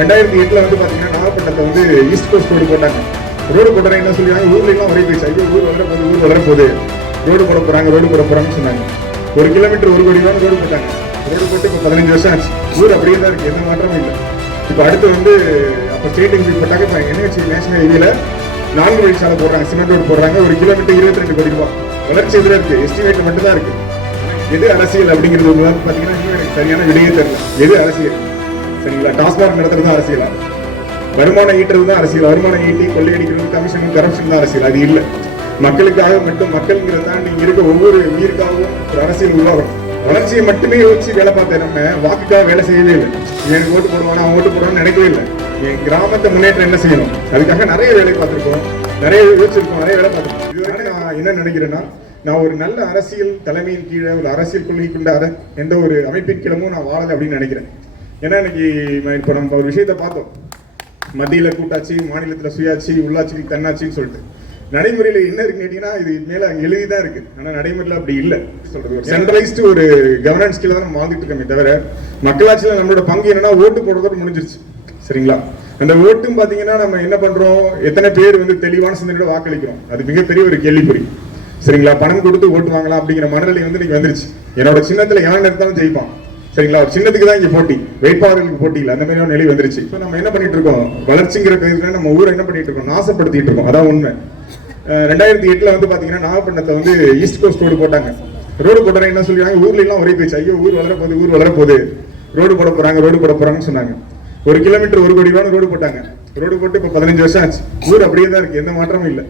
ரெண்டாயிரத்தி எட்டில் வந்து பார்த்தீங்கன்னா நாகப்பட்டினத்தை வந்து ஈஸ்ட் கோஸ்ட் ரோடு போட்டாங்க. ரோடு போட்டாங்க என்ன சொல்லிடுறாங்க ஊர்ல ஒரே போயிடுச்சு ஐயோ ஊர் வளர போகுது ஊர் வளர போகுது. ரோடு போட போகிறாங்க ரோடு போட போகிறாங்கன்னு சொன்னாங்க. ஒரு கிலோமீட்டர் ஒரு கோடி ரூபா ரோடு போட்டாங்க. ரோடு போட்டு இப்போ பதினஞ்சு வருஷம் ஆச்சு. ஊர் அப்படியே தான் இருக்குது எந்த மாற்றமும் இல்லை. இப்போ அடுத்து வந்து அப்போ ஸ்டேட் எம்பி போட்டாங்க? இப்போ என்ஹெச்சி நேஷனல் ஹைவேல நான்கு சாலை போடுறாங்க சிமெண்ட் ரோடு போடுறாங்க ஒரு கிலோமீட்டர் இருபத்தி ரெண்டு கோடி ரூபா வளர்ச்சி இதில் இருக்குது எஸ்டிமேட் மட்டும் தான் இருக்குது எது அரசியல் அப்படிங்கிறது வந்து இன்னும் எனக்கு சரியான விடையே தெரியல. எது அரசியல்? சரிங்களா டாஸ்மாக் நடத்துறது தான் அரசியல். வருமானம் ஈட்டுறது தான் அரசியல். வருமானம் ஈட்டி கொள்ளையடிக்கிறது கமிஷன் கரப்ஷன் தான் அரசியல். அது இல்ல. மக்களுக்காக மட்டும் மக்கள்ங்கிறது தான் நீங்க இருக்க ஒவ்வொரு உயிருக்காகவும் ஒரு அரசியல் உருவாகும் வளர்ச்சியை மட்டுமே யோசிச்சு வேலை பார்த்தேன் நம்ம. வாக்குக்காக வேலை செய்யவே இல்லை. எனக்கு ஓட்டு போடுவானா? அவன் ஓட்டு போடுவான்னு நினைக்கவே இல்லை. என் கிராமத்தை முன்னேற்றம் என்ன செய்யணும்? அதுக்காக நிறைய வேலை பார்த்திருக்கோம். நிறைய யோசிச்சிருக்கோம். நிறைய வேலை பார்த்திருக்கோம். இதுவரைக்கும் நான் என்ன நினைக்கிறேன்னா நான் ஒரு நல்ல அரசியல் தலைமையின் கீழே ஒரு அரசியல் கொள்கை கொண்ட எந்த ஒரு அமைப்பின் கீழமும் நான் வாழலை அப்படின்னு நினைக்கிறேன். ஏன்னா இன்னைக்கு இப்போ நம்ம ஒரு விஷயத்தை பார்த்தோம். மத்தியில் கூட்டாட்சி மாநிலத்தில் சுயாட்சி உள்ளாட்சி தன்னாட்சின்னு சொல்லிட்டு. நடைமுறையில் என்ன இருக்குன்னு கேட்டீங்கன்னா இது மேலே எழுதி தான் இருக்குது ஆனால் நடைமுறையில் அப்படி இல்லை சொல்கிறது ஒரு சென்ட்ரலைஸ்டு ஒரு கவர்னன்ஸ் கீழே தான் நம்ம வாழ்ந்துட்டு இருக்கோமே தவிர மக்களாட்சியில் நம்மளோட பங்கு என்னன்னா ஓட்டு போடுறதோட முடிஞ்சிருச்சு. சரிங்களா? அந்த ஓட்டும் பார்த்தீங்கன்னா நம்ம என்ன பண்ணுறோம் எத்தனை பேர் வந்து தெளிவான சிந்தனையோட வாக்களிக்கிறோம்? அது மிகப்பெரிய ஒரு கேள்விக்குறி. சரிங்களா? பணம் கொடுத்து ஓட்டு வாங்கலாம் அப்படிங்கிற மனநிலை வந்து இன்னைக்கு வந்துருச்சு. என்னோட சின்னத்தில் எவன் இருந்தாலும் ஜெயிப்பான். சரிங்களா? ஒரு சின்னத்துக்கு தான் இங்கே போட்டி. வேட்பாளர்களுக்கு போட்டியில் அந்த மாதிரியான நிலை வந்துருச்சு. இப்போ நம்ம என்ன பண்ணிட்டு இருக்கோம்? வளர்ச்சிங்கிற பேரில் நம்ம ஊரை என்ன பண்ணிட்டு இருக்கோம்? நாசப்படுத்திட்டு இருக்கோம். அதான் உண்மை. ரெண்டாயிரத்தி எட்டில் வந்து பார்த்தீங்கன்னா நாகப்பட்டினத்தை வந்து ஈஸ்ட் கோஸ்ட் ரோடு போட்டாங்க. ரோடு போட்டாங்க என்ன சொல்லிடுறாங்க? ஊர்ல எல்லாம் ஒரே பேச்சு. ஐயோ ஊர் வளர போகுது ஊர் வளர போகுது ரோடு போட போறாங்க ரோடு போட போறாங்கன்னு சொன்னாங்க. ஒரு கிலோமீட்டர் ஒரு கோடி ரூபா ரோடு போட்டாங்க. ரோடு போட்டு இப்போ பதினஞ்சு வருஷம் ஆச்சு. ஊர் அப்படியே தான் இருக்கு. எந்த மாற்றமும் இல்லை.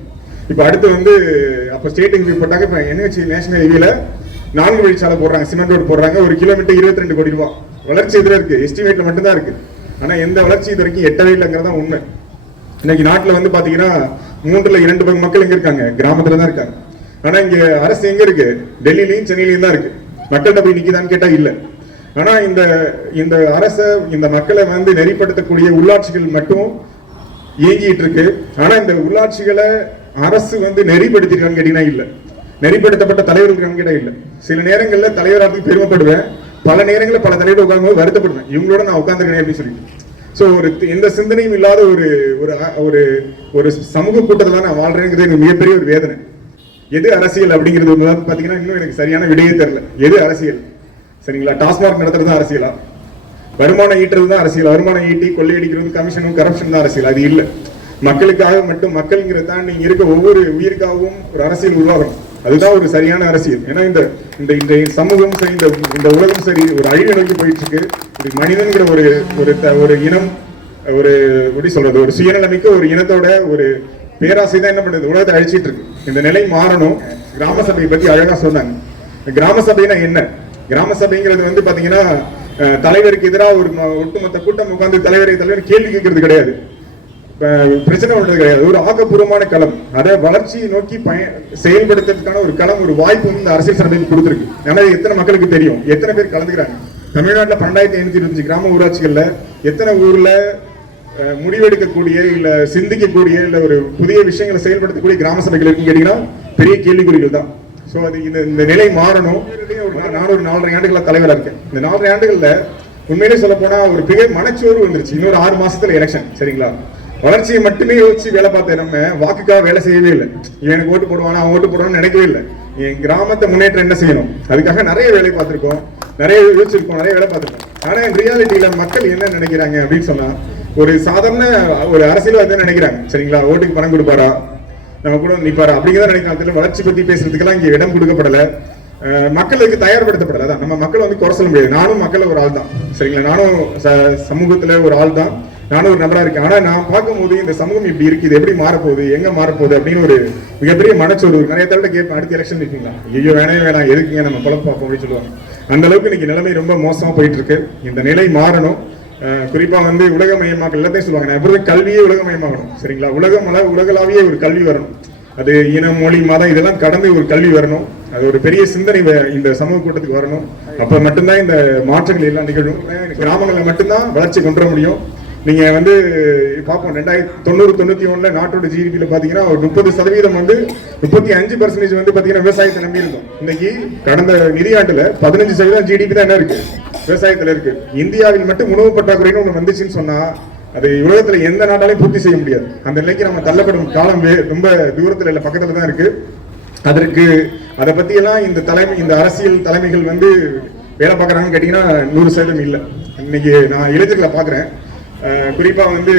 இப்போ அடுத்து வந்து அப்போ ஸ்டேட் ஹைவே போட்டாங்க. இப்போ என்ஹெச்சி நேஷனல் ஹைவேல நான்கு வழிச்சாலை போடுறாங்க சிமெண்ட் ரோடு போடுறாங்க ஒரு கிலோமீட்டர் இருபத்தி ரெண்டு கோடி ரூபா. வளர்ச்சி இதில் இருக்கு எஸ்டிமேட்ல மட்டும்தான் இருக்கு. ஆனா எந்த வளர்ச்சி இது வரைக்கும் எட்டவே இல்லைங்கிறது தான் உண்மை. இன்னைக்கு நாட்டில் வந்து பாத்தீங்கன்னா மூன்றுல இரண்டு பங்கு மக்கள் எங்க இருக்காங்க கிராமத்துல தான் இருக்காங்க. ஆனா இங்க அரசு எங்க இருக்கு? டெல்லியிலையும் சென்னையிலையும் தான் இருக்கு. மக்கள்கிட்ட போய் நிக்குதான்னு கேட்டா இல்ல. ஆனா இந்த இந்த அரசை இந்த மக்களை வந்து நெறிப்படுத்தக்கூடிய உள்ளாட்சிகள் மட்டும் இயங்கிட்டு இருக்கு. ஆனா இந்த உள்ளாட்சிகளை அரசு வந்து நெறிப்படுத்திருக்கான்னு கேட்டீங்கன்னா இல்ல. நெறிப்படுத்தப்பட்ட தலைவர்கள் இருக்கான்னு இல்லை. சில நேரங்களில் தலைவராக பெருமைப்படுவேன். பல நேரங்களில் பல தலைவர் உட்காந்து வருத்தப்படுவேன். இவங்களோட நான் உட்காந்துருக்கேன் அப்படின்னு சொல்லிட்டு. ஸோ ஒரு எந்த சிந்தனையும் இல்லாத ஒரு ஒரு ஒரு ஒரு சமூக கூட்டத்தில் நான் வாழ்றேங்கிறது எனக்கு மிகப்பெரிய ஒரு வேதனை. எது அரசியல் அப்படிங்கிறது பார்த்தீங்கன்னா இன்னும் எனக்கு சரியான விடையே தெரில எது அரசியல்? சரிங்களா? டாஸ்மாக் நடத்துறது தான் அரசியலா? வருமானம் ஈட்டுறது தான் அரசியல்? வருமானம் ஈட்டி கொள்ளையடிக்கிறது கமிஷனும் கரப்ஷன் தான் அரசியல்? அது இல்லை. மக்களுக்காக மட்டும் மக்கள்ங்கிறது தான் நீங்கள் இருக்க ஒவ்வொரு உயிருக்காகவும் ஒரு அரசியல் உருவாகணும். அதுதான் ஒரு சரியான அரசியல். ஏன்னா இந்த இந்த இந்த சமூகம் சரி இந்த இந்த உலகம் சரி ஒரு அழிவு நோக்கி போயிட்டு இருக்கு இது மனிதன்கிற ஒரு ஒரு த- ஒரு இனம் ஒரு எப்படி சொல்றது ஒரு சுயநலமிக்க ஒரு இனத்தோட ஒரு பேராசை தான் என்ன பண்ணுது? உலகத்தை அழிச்சிட்டு இருக்கு இந்த நிலை மாறணும். கிராம சபையை பத்தி அழகா சொன்னாங்க. கிராம சபைனா என்ன? கிராம சபைங்கிறது வந்து பாத்தீங்கன்னா தலைவருக்கு எதிராக ஒரு ஒட்டுமொத்த கூட்டம் உட்கார்ந்து தலைவரை தலைவர் கேள்வி கேட்கறது கிடையாது. பிரச்சனை உள்ளது கிடையாது. ஒரு ஆக்கப்பூர்வமான களம். அதை வளர்ச்சியை நோக்கி பய செயல்படுத்துறதுக்கான ஒரு களம் ஒரு வாய்ப்பு வந்து இந்த அரசியல் சட்டத்துக்கு கொடுத்துருக்கு. ஏன்னா எத்தனை மக்களுக்கு தெரியும்? எத்தனை பேர் கலந்துக்கிறாங்க? தமிழ்நாட்டில் பன்னெண்டாயிரத்தி ஐநூத்தி இருபத்தஞ்சு கிராம ஊராட்சிகளில் எத்தனை ஊரில் முடிவெடுக்கக்கூடிய இல்லை சிந்திக்கக்கூடிய இல்லை ஒரு புதிய விஷயங்களை செயல்படுத்தக்கூடிய கிராம சபைகள் இருக்குன்னு கேட்டிங்கன்னா பெரிய கேள்விக்குறிகள் தான். ஸோ அது இந்த இந்த நிலை மாறணும். ஒரு- நான் ஒரு நாலரை ஆண்டுகளாக தலைவராக இருக்கேன். இந்த நாலரை ஆண்டுகளில் உண்மையிலே சொல்ல போனால் ஒரு பெரிய மனச்சோறு வந்துருச்சு. இன்னொரு ஆறு மாசத்துல எலெக்ஷன் சரிங்களா? வளர்ச்சியை மட்டுமே யோசிச்சு வேலை பார்த்தேன் நம்ம வாக்குக்காக வேலை செய்யவே இல்லை. எனக்கு ஓட்டு போடுவானா அவன் ஓட்டு போடுவான்னு நினைக்கவே இல்லை. என் கிராமத்தை முன்னேற்றம் என்ன செய்யணும்? அதுக்காக நிறைய வேலை பார்த்துருக்கோம். நிறைய யோசிச்சிருக்கோம் நிறைய வேலை பார்த்துருக்கோம். ஆனால் என் ரியாலிட்டியில் மக்கள் என்ன நினைக்கிறாங்க அப்படின்னு சொன்னால் ஒரு சாதாரண ஒரு அரசியல்வாதி நினைக்கிறாங்க. சரிங்களா? ஓட்டுக்கு பணம் கொடுப்பாரா? நம்ம கூட நிப்பாரு? அப்படிங்கிறத நினைக்கிறாங்க. வளர்ச்சி பற்றி பேசுறதுக்கெல்லாம் இங்கே இடம் கொடுக்கப்படலை. மக்களுக்கு தயார்படுத்தப்படலை. அதான் நம்ம மக்களை வந்து குறை சொல்ல முடியாது. நானும் மக்கள் ஒரு ஆள் தான் சரிங்களா? நானும் ச- சமூகத்தில் ஒரு ஆள் தான் நானும் ஒரு நபராக இருக்கேன். ஆனால் நான் பார்க்கும்போது இந்த சமூகம் இப்படி இருக்கு இது எப்படி மாறப்போகுது? எங்கே மாறப்போகுது? அப்படின்னு ஒரு மிகப்பெரிய மனச்சோடு நிறைய தடவை கேட்பேன். அடுத்த எலெக்ஷன் இருக்கீங்களா ஐயோ வேணவே வேணாம். எதுக்குங்க நம்ம குழப்பம் பார்ப்போம் அப்படின்னு சொல்லுவாங்க. அந்த அளவுக்கு இன்னைக்கு நிலைமை ரொம்ப மோசமாக போயிட்டு இருக்கு இந்த நிலை மாறணும். குறிப்பாக வந்து உலகமயமாக்கல் எல்லாத்தையும் சொல்லுவாங்க. நான் எப்படி கல்வியே உலகமயமாகணும் சரிங்களா? உலகம் அளவு உலகளாவிய ஒரு கல்வி வரணும். அது இனம் மொழி மதம் இதெல்லாம் கடந்து ஒரு கல்வி வரணும். அது ஒரு பெரிய சிந்தனை இந்த சமூக கூட்டத்துக்கு வரணும். அப்போ மட்டும்தான் இந்த மாற்றங்கள் எல்லாம் நிகழும். கிராமங்களில் மட்டும்தான் வளர்ச்சி கொண்டு வர முடியும். நீங்கள் வந்து பார்ப்போம் ரெண்டாயிரத்தி தொண்ணூறு தொண்ணூற்றி ஒன்றில் நாட்டோட ஜிடிபியில் பார்த்தீங்கன்னா ஒரு முப்பது சதவீதம் வந்து முப்பத்தி அஞ்சு பர்சன்டேஜ் வந்து பார்த்தீங்கன்னா விவசாயத்தை நம்பி இருந்தோம். இன்னைக்கு கடந்த நிதியாண்டில் பதினஞ்சு சதவீதம் ஜிடிபி தான் என்ன இருக்குது விவசாயத்தில் இருக்குது இந்தியாவில் மட்டும் உணவு பற்றாக்குறைன்னு ஒன்று வந்துச்சுன்னு சொன்னால் அது உலகத்தில் எந்த நாட்டாலையும் பூர்த்தி செய்ய முடியாது. அந்த நிலைக்கு நம்ம தள்ளப்படும் காலம் வே- ரொம்ப தூரத்தில் இல்லை பக்கத்தில் தான் இருக்கு. அதற்கு அதை பற்றியெல்லாம் இந்த தலைமை இந்த அரசியல் தலைமைகள் வந்து வேலை பார்க்குறாங்கன்னு கேட்டிங்கன்னா நூறு சதவீதம் இல்லை. இன்னைக்கு நான் இளைஞர்களை பார்க்குறேன் குறிப்பாக வந்து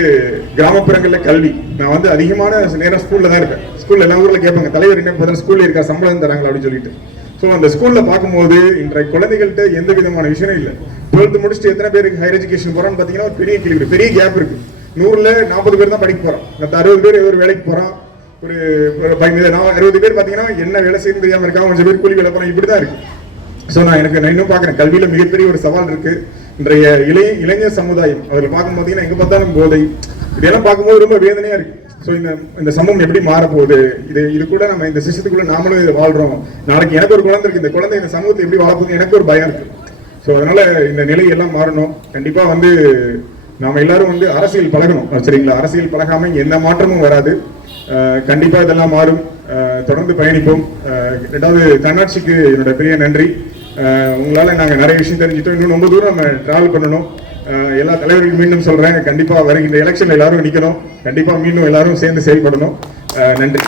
கிராமப்புறங்களில் கல்வி. நான் வந்து அதிகமான நேரம் ஸ்கூலில் தான் இருப்பேன். ஸ்கூலில் எல்லா ஊரில் கேட்பாங்க தலைவர் என்ன பார்த்தா ஸ்கூலில் இருக்கா சம்பளம் தராங்களா? அப்படின்னு சொல்லிட்டு. ஸோ அந்த ஸ்கூலில் பார்க்கும்போது இன்றைய குழந்தைகள்கிட்ட எந்த விதமான விஷயம் இல்லை. டுவெல்த் முடிச்சுட்டு எத்தனை பேருக்கு ஹையர் எஜுகேஷன் போகிறான்னு பார்த்தீங்கன்னா ஒரு பெரிய கேள்வி. பெரிய கேப் இருக்கு. நூறில் நாற்பது பேர் தான் படிக்க போறோம் மற்ற அறுபது பேர் ஒரு வேலைக்கு போறான். ஒரு பதினஞ்சு நான் அறுபது பேர் பார்த்தீங்கன்னா என்ன வேலை செய்யணும் தெரியாமல் இருக்காங்க கொஞ்சம் பேர் கூலி வேலை போகிறான் இப்படி தான் இருக்கு. ஸோ நான் எனக்கு நான் இன்னும் பார்க்குறேன் கல்வியில் மிகப்பெரிய ஒரு சவால் இருக்கு. இன்றைய இளைய இளைஞர் சமுதாயம் அதில் பார்க்கும் பார்த்தீங்கன்னா எங்க பார்த்தாலும் போதை இதெல்லாம் பார்க்கும்போது ரொம்ப வேதனையா இருக்கு. ஸோ இந்த இந்த சமூகம் எப்படி மாறப்போகுது? இது இது கூட நம்ம இந்த சிஸ்டத்துக்குள்ள நாமளும் இது வாழ்றோம். நாளைக்கு எனக்கு ஒரு குழந்தை இருக்கு. இந்த குழந்தை இந்த சமூகத்தை எப்படி வாழப்போகுது எனக்கு ஒரு பயம் இருக்கு. ஸோ அதனால இந்த நிலை எல்லாம் மாறணும். கண்டிப்பா வந்து நாம எல்லாரும் வந்து அரசியல் பழகணும். சரிங்களா? அரசியல் பழகாம எந்த மாற்றமும் வராது. கண்டிப்பா இதெல்லாம் மாறும். தொடர்ந்து பயணிப்போம். ரெண்டாவது தன்னாட்சிக்கு என்னோட பெரிய நன்றி. உங்களால் நாங்கள் நிறைய விஷயம் தெரிஞ்சுட்டோம் இன்னும் ரொம்ப தூரம் நம்ம டிராவல் பண்ணணும். எல்லா தலைவர்களும் மீண்டும் சொல்கிறேன் கண்டிப்பாக வருகின்ற எலெக்ஷன் எல்லாரும் நிற்கணும் கண்டிப்பாக மீண்டும் எல்லாரும் சேர்ந்து செயல்படணும். நன்றி.